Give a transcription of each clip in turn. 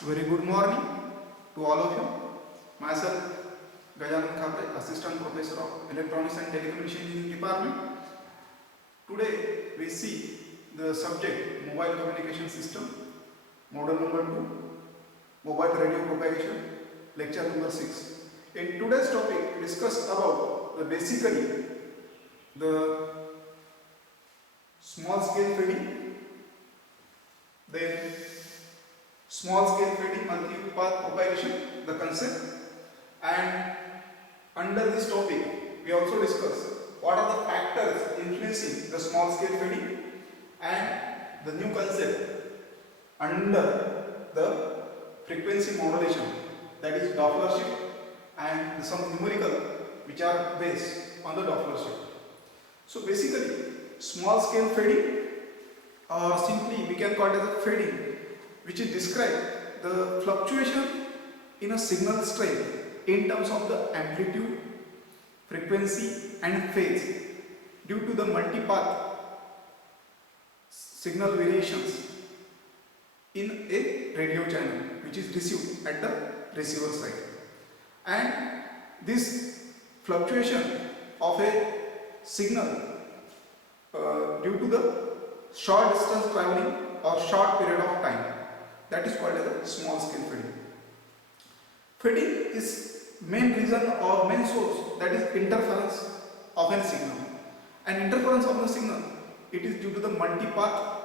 Very good morning to all of you. Myself, Gajanan Khabre, Assistant Professor of Electronics and Telecommunication Engineering Department. Today we see the subject Mobile Communication System, Model number 2, Mobile Radio Propagation, Lecture number 6. In today's topic, we discuss about basically the small scale feeding, then small scale feeding, multi-path propagation, the concept, and under this topic we also discuss what are the factors influencing the small scale feeding and the new concept under the frequency modulation, that is Doppler shift, and some numerical which are based on the Doppler shift. So basically small scale fading, or simply we can call it as a fading, which is describe the fluctuation in a signal strength in terms of the amplitude, frequency and phase due to the multipath signal variations in a radio channel which is received at the receiver side. And this fluctuation of a signal due to the short distance traveling or short period of time, that is called as a small scale fading. Fading is main reason or main source, that is interference of a signal. And interference of the signal, it is due to the multipath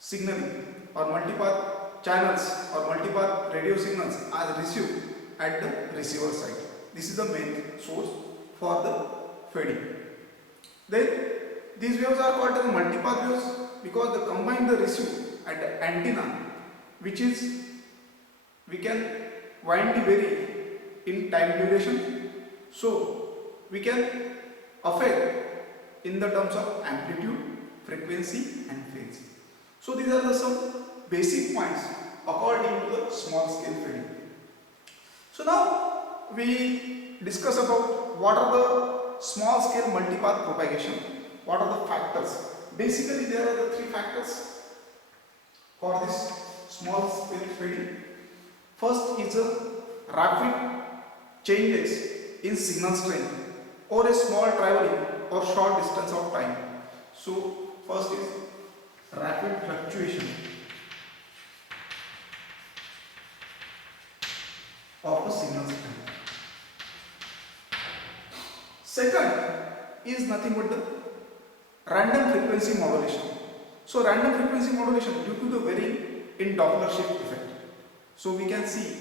signaling or multipath channels or multipath radio signals as received at the receiver side. This is the main source for the fading. Then these waves are called as multipath waves because they combine the receive at the antenna, which is we can widely vary in time duration, so we can affect in the terms of amplitude, frequency and phase. So these are the some basic points according to the small scale fading. So now we discuss about what are the small scale multipath propagation, what are the factors. Basically there are the three factors for this small scale fading. First is a rapid changes in signal strength or a small traveling or short distance of time. So first is rapid fluctuation of the signal strength. Second is nothing but the random frequency modulation. So random frequency modulation due to the varying in Doppler shift effect. So we can see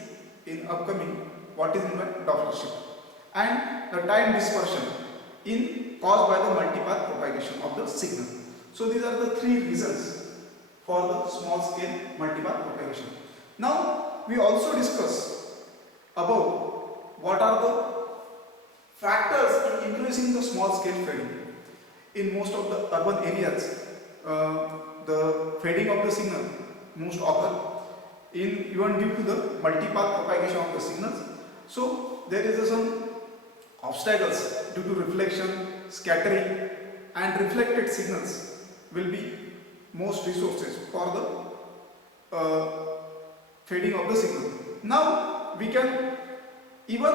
in upcoming what is meant by Doppler shift, and the time dispersion in caused by the multipath propagation of the signal. So these are the three reasons for the small scale multipath propagation. Now we also discuss about what are the factors in increasing the small scale fading. In most of the urban areas, the fading of the signal most occur in even due to the multipath propagation of the signals. So there is some obstacles due to reflection, scattering and reflected signals will be most resources for the fading of the signal. Now we can, even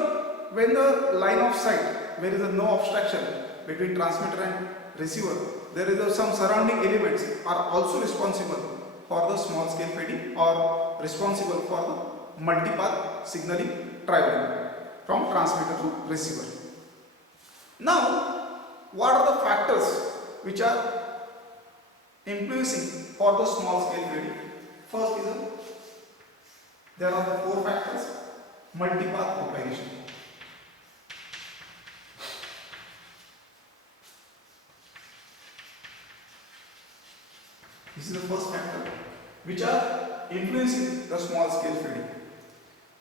when the line of sight, there is no obstruction between transmitter and receiver, there is some surrounding elements are also responsible for the small scale fading or responsible for the multipath signaling traveling from transmitter to receiver. Now what are the factors which are influencing for the small scale fading? First is there are the four factors. Multipath propagation. This is the first factor which are influencing the small scale fading.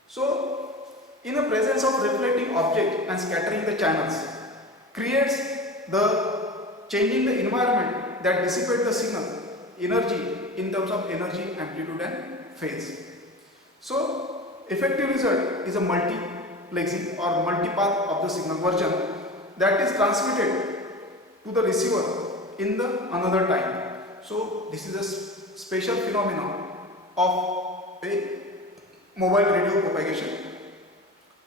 So in the presence of reflecting object and scattering the channels creates the changing the environment that dissipate the signal energy in terms of energy, amplitude and phase. So effective result is a multiplexing or multipath of the signal version that is transmitted to the receiver in the another time. So this is a special phenomenon of a mobile radio propagation.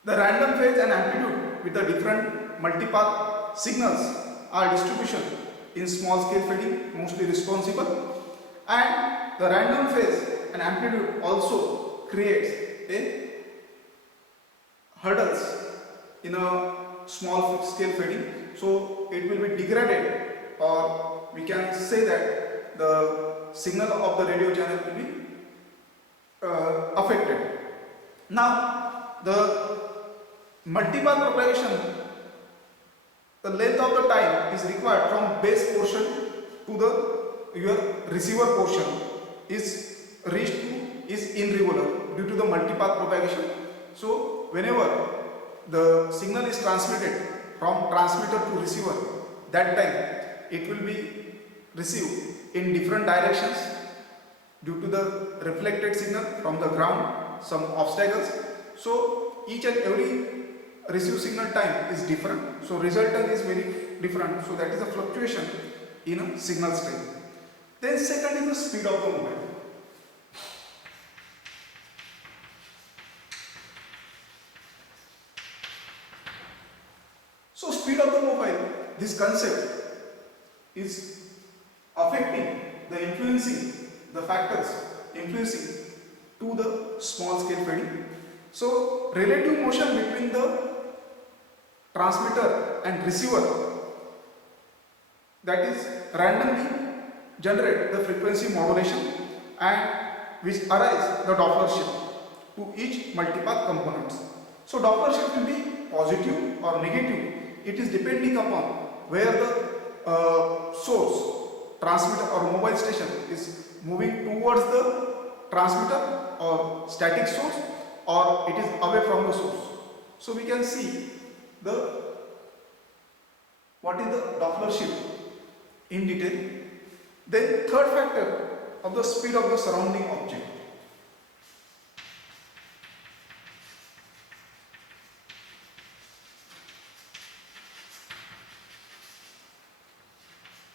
The random phase and amplitude with the different multipath signals are distribution in small scale fading mostly responsible, and the random phase and amplitude also creates a hurdles in a small scale fading, so it will be degraded, or we can say that the signal of the radio channel will be affected. Now the multipath propagation, the length of the time is required from base portion to the your receiver portion is reached to is irregular due to the multipath propagation. So whenever the signal is transmitted from transmitter to receiver, that time it will be received in different directions due to the reflected signal from the ground, some obstacles. So each and every receive signal time is different, so resultant is very different, so that is a fluctuation in a signal strength. Then second is the speed of the movement. So speed of the mobile, this concept is affecting the influencing the factors influencing to the small scale fading. So relative motion between the transmitter and receiver, that is randomly generate the frequency modulation and which arise the Doppler shift to each multipath components. So Doppler shift will be positive or negative. It is depending upon where the source, transmitter or mobile station is moving towards the transmitter or static source, or it is away from the source. So we can see what is the Doppler shift in detail. Then third factor of the speed of the surrounding object.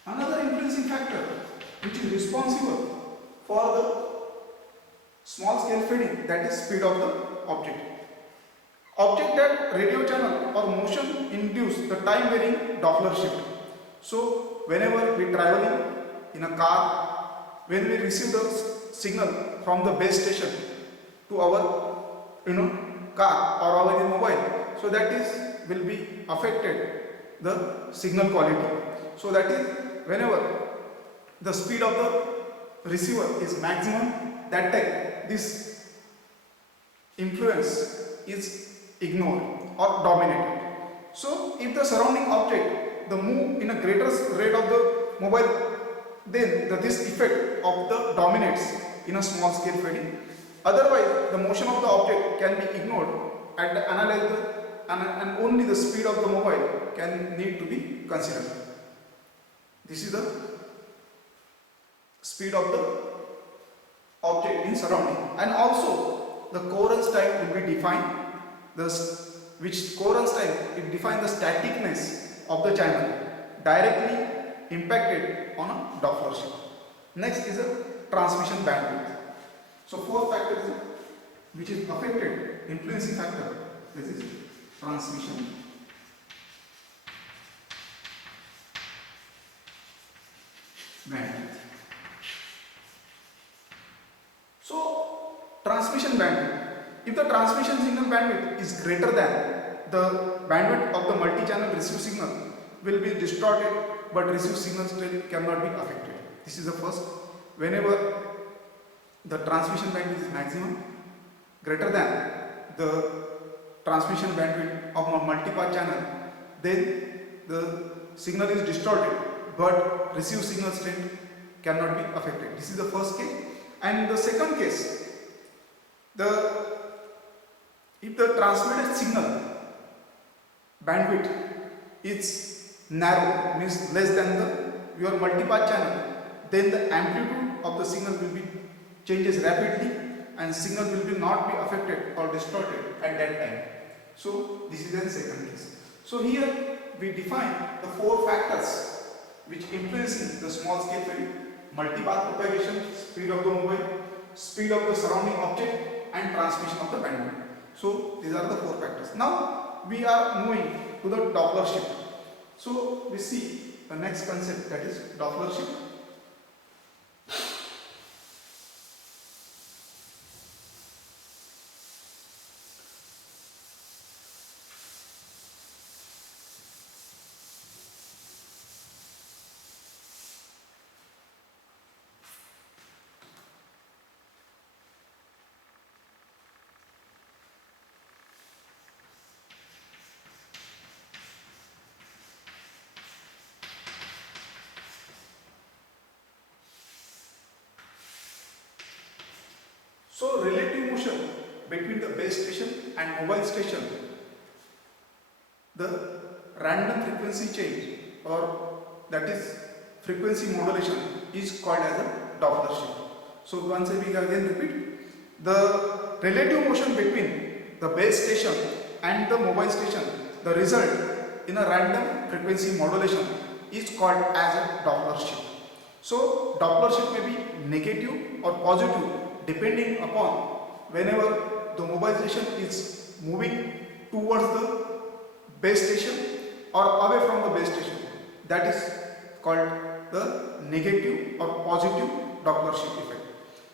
Another influencing factor which is responsible for the small scale fading, that is speed of the object. Object that radio channel or motion induce the time varying Doppler shift. So whenever we traveling in a car, when we receive the signal from the base station to our car or our mobile, so that is will be affected the signal quality. So that is whenever the speed of the receiver is maximum, that time this influence is ignored or dominated. So if the surrounding object the move in a greater rate of the mobile, then this effect of the dominates in a small scale fading. Otherwise the motion of the object can be ignored and analyze and only the speed of the mobile can need to be considered. This is the speed of the object in surrounding, and also the coherence time will be defined. Which coherence time it defines the staticness of the channel directly impacted on a Doppler shift. Next is a transmission bandwidth. So fourth factor is which is affected, influencing factor, this is transmission bandwidth. So transmission bandwidth, if the transmission signal bandwidth is greater than the bandwidth of the multi-channel receive signal, will be distorted, but receive signal still cannot be affected. This is the first. Whenever the transmission bandwidth is maximum, greater than the transmission bandwidth of a multipath channel, then the signal is distorted, but receive signal strength cannot be affected. This is the first case. And the second case, if the transmitted signal bandwidth is narrow, means less than your multipath channel, then the amplitude of the signal will be changes rapidly and signal will be not be affected or distorted at that time. So this is the second case. So here we define the four factors which influence the small scale fading: multipath propagation, speed of the mobile, speed of the surrounding object, and transmission of the bandwidth. So these are the four factors. Now we are moving to the Doppler shift. So we see the next concept, that is Doppler shift. So relative motion between the base station and mobile station, the random frequency change, or that is frequency modulation, is called as a Doppler shift. So once we again repeat, the relative motion between the base station and the mobile station, the result in a random frequency modulation is called as a Doppler shift. So Doppler shift may be negative or positive depending upon whenever the mobile station is moving towards the base station or away from the base station. That is called the negative or positive Doppler shift effect.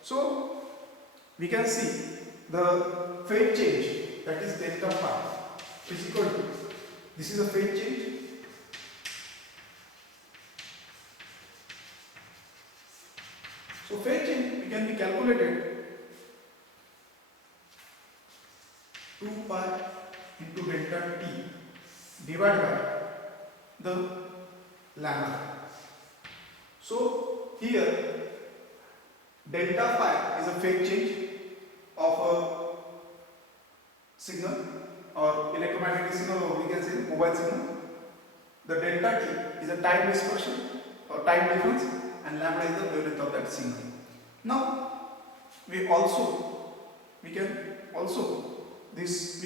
So we can see the phase change, that is delta phi, is equal to, this is a phase change, so phase change can be calculated 2 pi into delta t divided by the lambda. So here delta phi is a phase change of a signal or electromagnetic signal, or we can say mobile signal. The delta t is a time dispersion or time difference, and lambda is the wavelength of that signal. Now we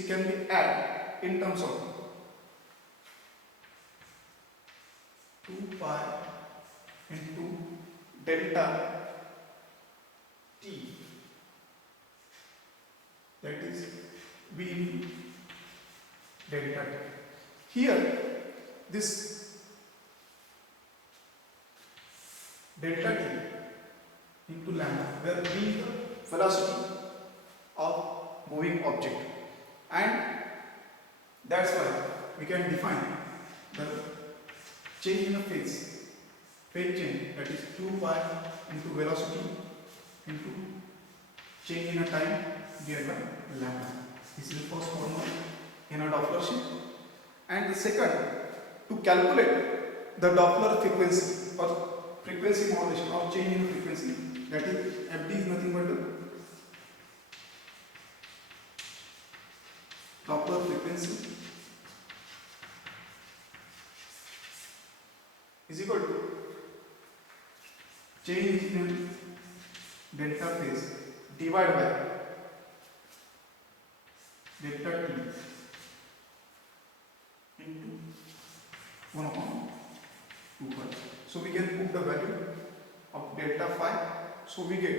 can be add in terms of 2 pi into delta t, that is v into delta t. Here this delta t into lambda, where v is the velocity of moving object, and that's why we can define the change in a phase change, that is 2 pi into velocity into change in a time divided by lambda. This is the first formula in a Doppler shift. And the second, to calculate the Doppler frequency or frequency modulation or change in frequency, that is FD is nothing but the Doppler frequency is equal to change in delta phase divided by delta t into 1 upon 2 pi. So we can put the value of delta phi. So we get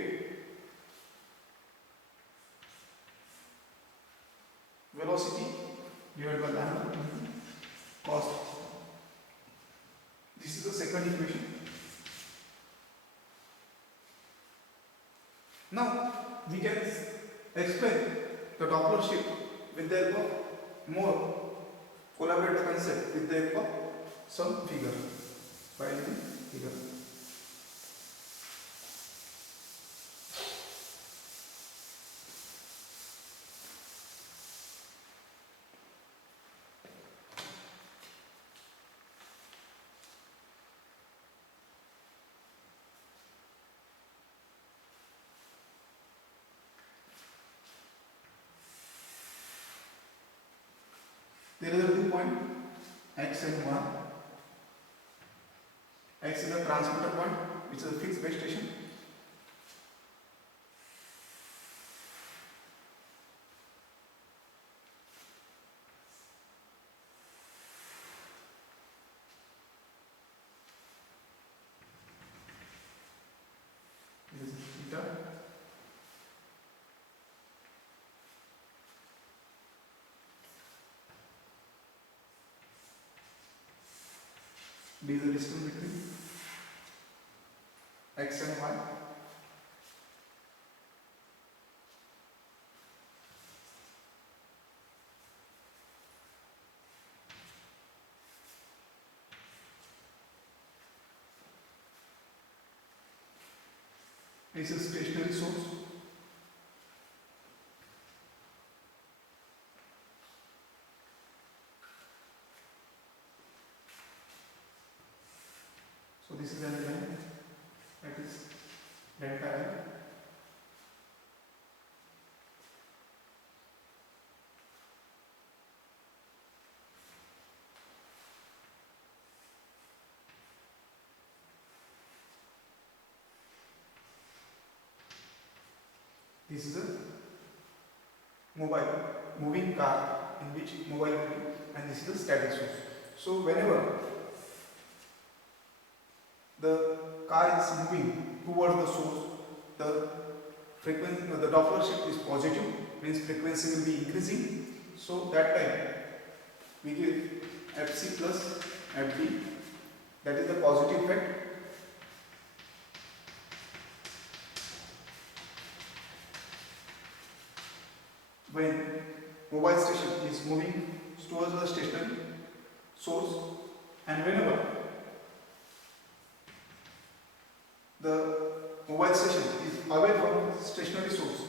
velocity divided by lambda cos. This is the second equation. Now we can explain the Doppler shift with the help of more collaborate the concept with the help of some figure. By using figure. There is a 2 point x and 1. X is a transmitter point, which is a fixed base station. This is theta. D is the distance between x and y. This is stationary source. So this is an line, that is delta L. This is a moving car in which mobile moving, and this is a static source. So whenever the car is moving towards the source, the frequency, the Doppler shift is positive, means frequency will be increasing. So that time we give Fc plus Fd, that is the positive effect. When mobile station is moving towards the stationary source, and whenever the mobile station is away from the stationary source,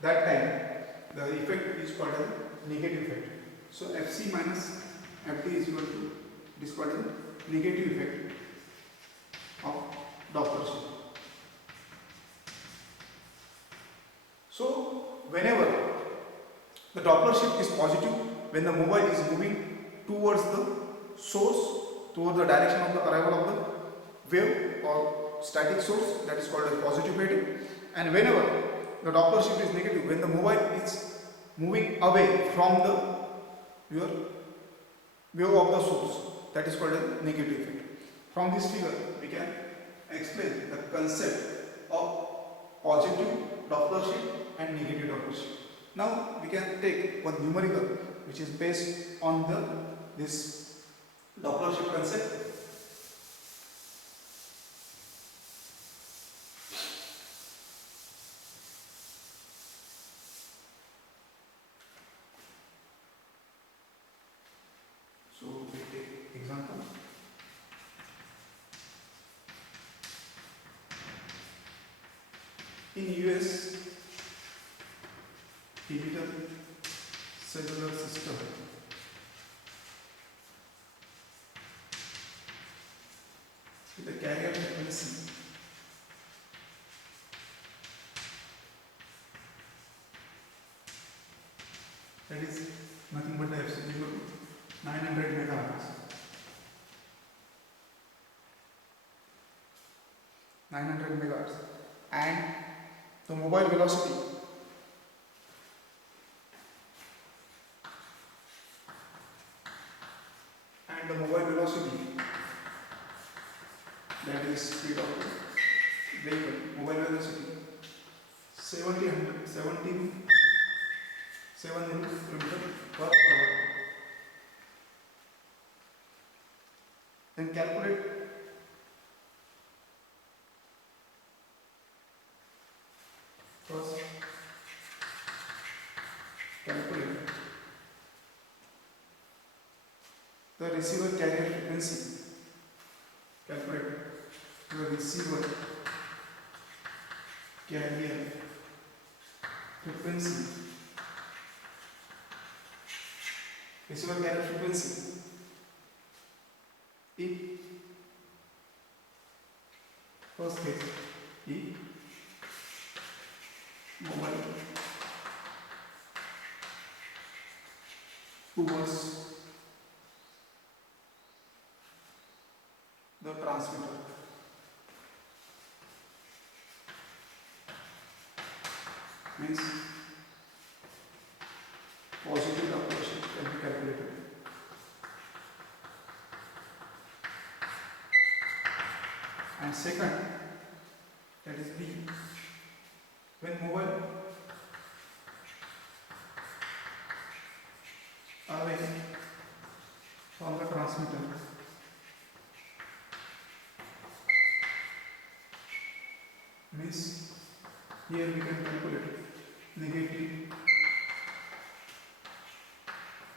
that time the effect is called as negative effect. So Fc minus Fd is equal to this called as negative effect of Doppler shift. So whenever the Doppler shift is positive, when the mobile is moving towards the source, towards the direction of the arrival of the wave or static source, that is called as positive heading. And whenever the Doppler shift is negative, when the mobile is moving away from your wave of the source, that is called as negative effect. From this figure, we can explain the concept of positive Doppler shift and negative Doppler shift. Now we can take one numerical which is based on this Doppler shift concept. So we take example. In US digital cellular system, with the carrier frequency that is nothing but the Fc equal to 900 megahertz. 900 megahertz, and the mobile velocity that is speed of the vehicle, mobile velocity 70 km per hour. Then calculate the receiver carrier frequency. Calculate the receiver carrier frequency. Receiver carrier frequency. If first case, if mobile towards the transmitter, means positive Doppler shift can be calculated. And second, that is B, when mobile away from the transmitter, this. Here we can calculate negative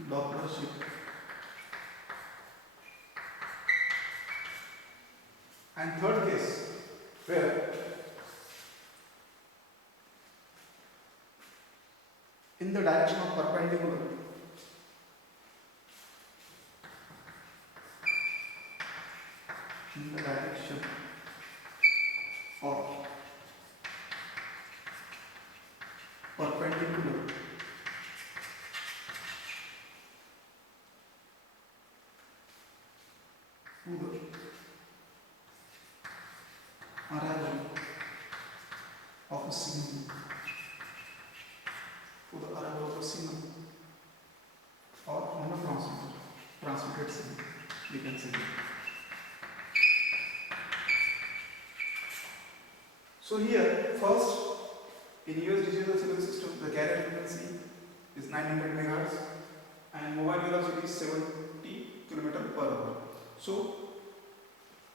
Doppler shift. And third case where in the direction of perpendicular in the direction of perpendicular to the arrival of a signal, to the arrival of a signal or on a transmitted signal, we can say. So here, first, in US digital signal system, the carrier frequency is 900 MHz and mobile velocity is 70 km per hour. So,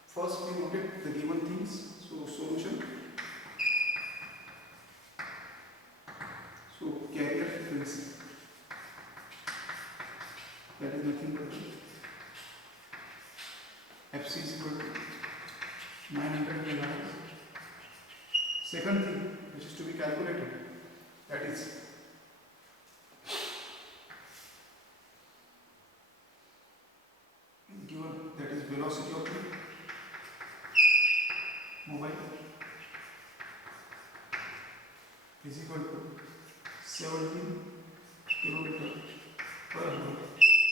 first we noted the given things. So, solution. So, carrier frequency, that is nothing but FC is equal to 900 MHz. Second thing which is to be calculated, that is given, that is velocity of the mobile is equal to 70 km per hour.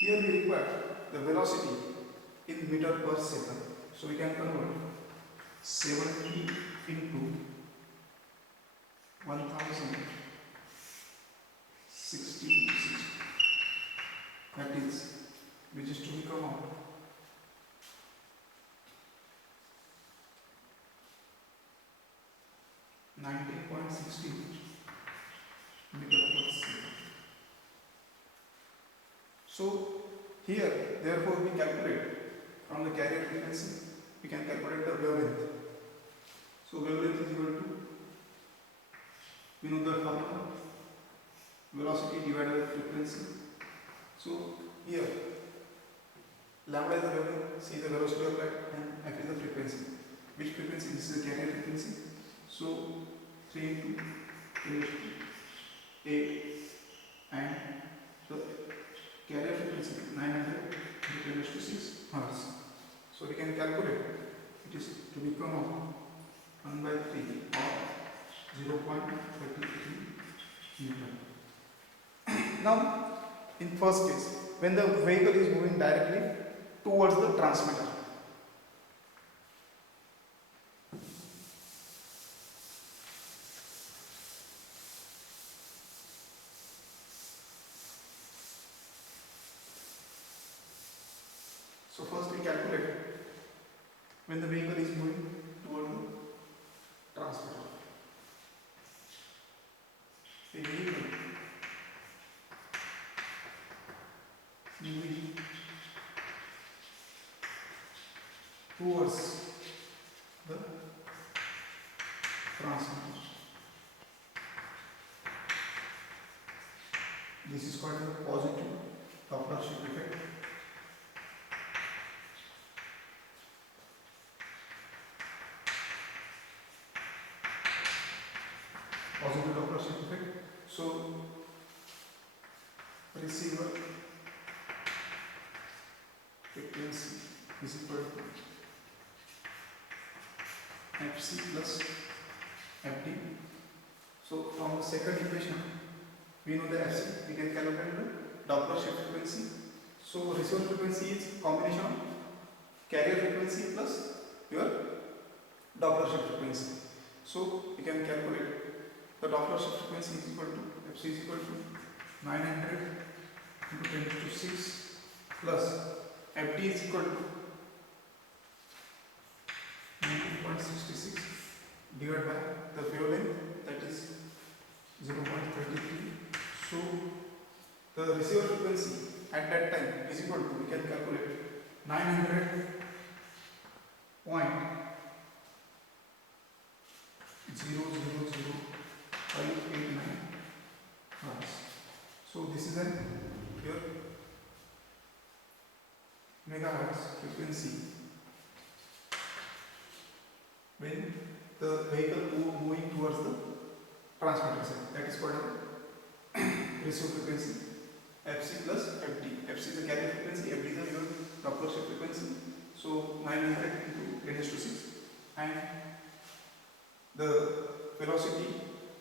Here we require the velocity in meter per second. So we can convert 70 into 1060, that is, which is to become out 19.60 meter per second. So here, therefore, we calculate from the carrier frequency, we can calculate the wavelength. So wavelength is equal to, we know the formula, velocity divided by frequency. So here, lambda is the wavelength, c is the velocity of light, and f is the frequency. Which frequency? This is the carrier frequency. So 3 into 10 to 8, and the carrier frequency 900 into 10 to 6 Hz. So we can calculate, it is to become 1 by 3 or 0.33 meter. Now, in first case, when the vehicle is moving directly towards the transmitter, so first we calculate when the vehicle is moving toward the transmitter. A vehicle moving towards the transmitter. This is called a positive Doppler shift effect. Positive Doppler shift effect. So, receiver frequency is equal to Fc plus Fd. So, from the second equation, we know the Fc, we can calculate the Doppler shift frequency. So, receiver frequency is combination of carrier frequency plus your Doppler shift frequency. So, we can calculate the Doppler shift frequency is equal to Fc is equal to 900 into 10 to 6 plus Fd is equal to 19.66 divided by the wavelength, that is 0.33. So the receiver frequency at that time is equal to, we can calculate 900.0 is an your megahertz frequency when the vehicle moving towards the transmitter side. That is called a receive frequency Fc plus Fd. Fc is the carrier frequency, Fd is your Doppler shift frequency. So 900 into 10 to 6, and the velocity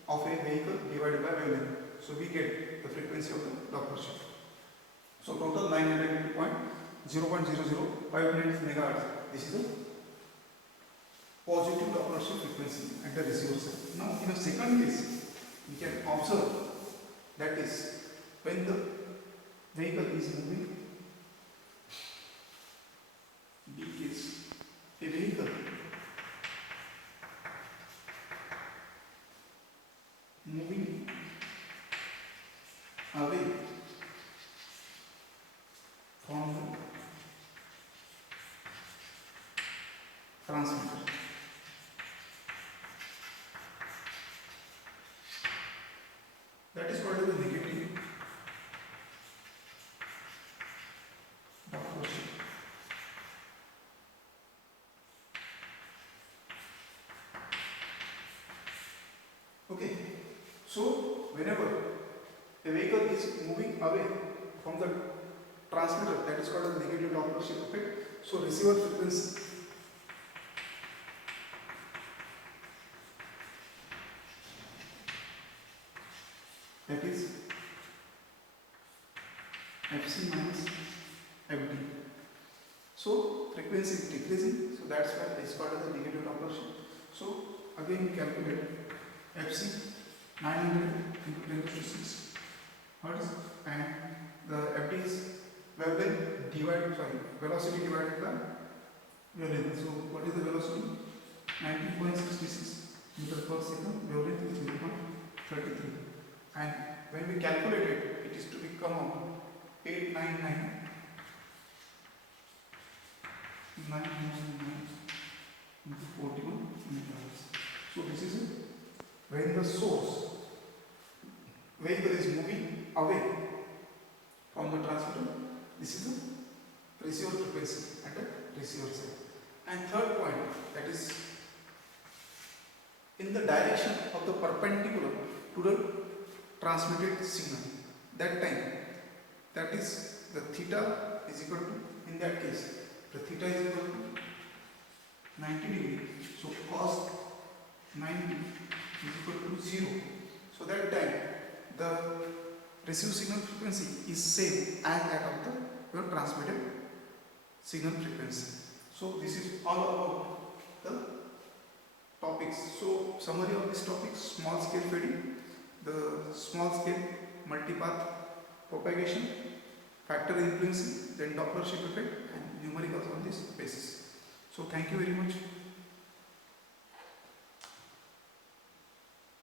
of a vehicle divided by wavelength. So we get the frequency of the Doppler shift. So total 900 into 0.0059 megahertz. This is a positive Doppler shift frequency at the receiver side. Now in a second case, we can observe, that is when the vehicle is moving. B case, a vehicle moving away from the transmitter. That is called as the negative Doppler shift. Okay, so whenever a vehicle is moving away from the transmitter, that is called a negative Doppler shift effect. So receiver frequency that is Fc minus Fd. So frequency is decreasing, so that's why it's called as a negative Doppler shift. So again we calculate Fc 900 into 10 to 6 hertz, and the Fd is velocity divided by wavelength. So what is the velocity? 19.66 meter per second. Wavelength is 0.33, and when we calculate it, it is to become out 899 into 41 meters. So this is it. When the source vehicle is moving away from the transmitter, this is the receiver frequency at the receiver side. And third point, that is in the direction of the perpendicular to the transmitted signal. That time, that is the theta is equal to, in that case, the theta is equal to 90 degree. So cos 90 is equal to 0. So that time the received signal frequency is same as that of the your transmitted signal frequency. So this is all about the topics. So summary of this topic: small scale fading, the small scale multipath propagation, factor influencing, then Doppler shift effect, and numericals on this basis. So thank you very much.